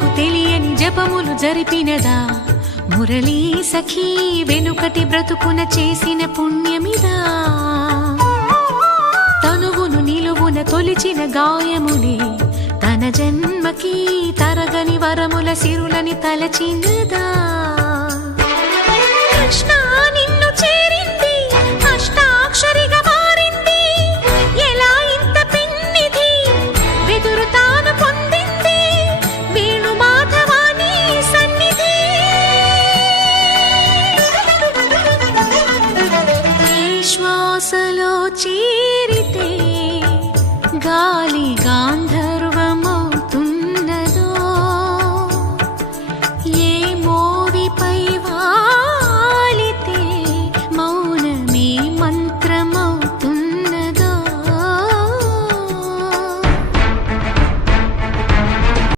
జన్మకు తెలియని జపములు జరిపినదా మురళీ సఖీ వెనుకటి బ్రతుకున చేసిన పుణ్యమిదా తనువును నిలువున తొలిచిన గాయములే తన జన్మకి తరగని వరముల సిరులని తలచినదా కృష్ణాని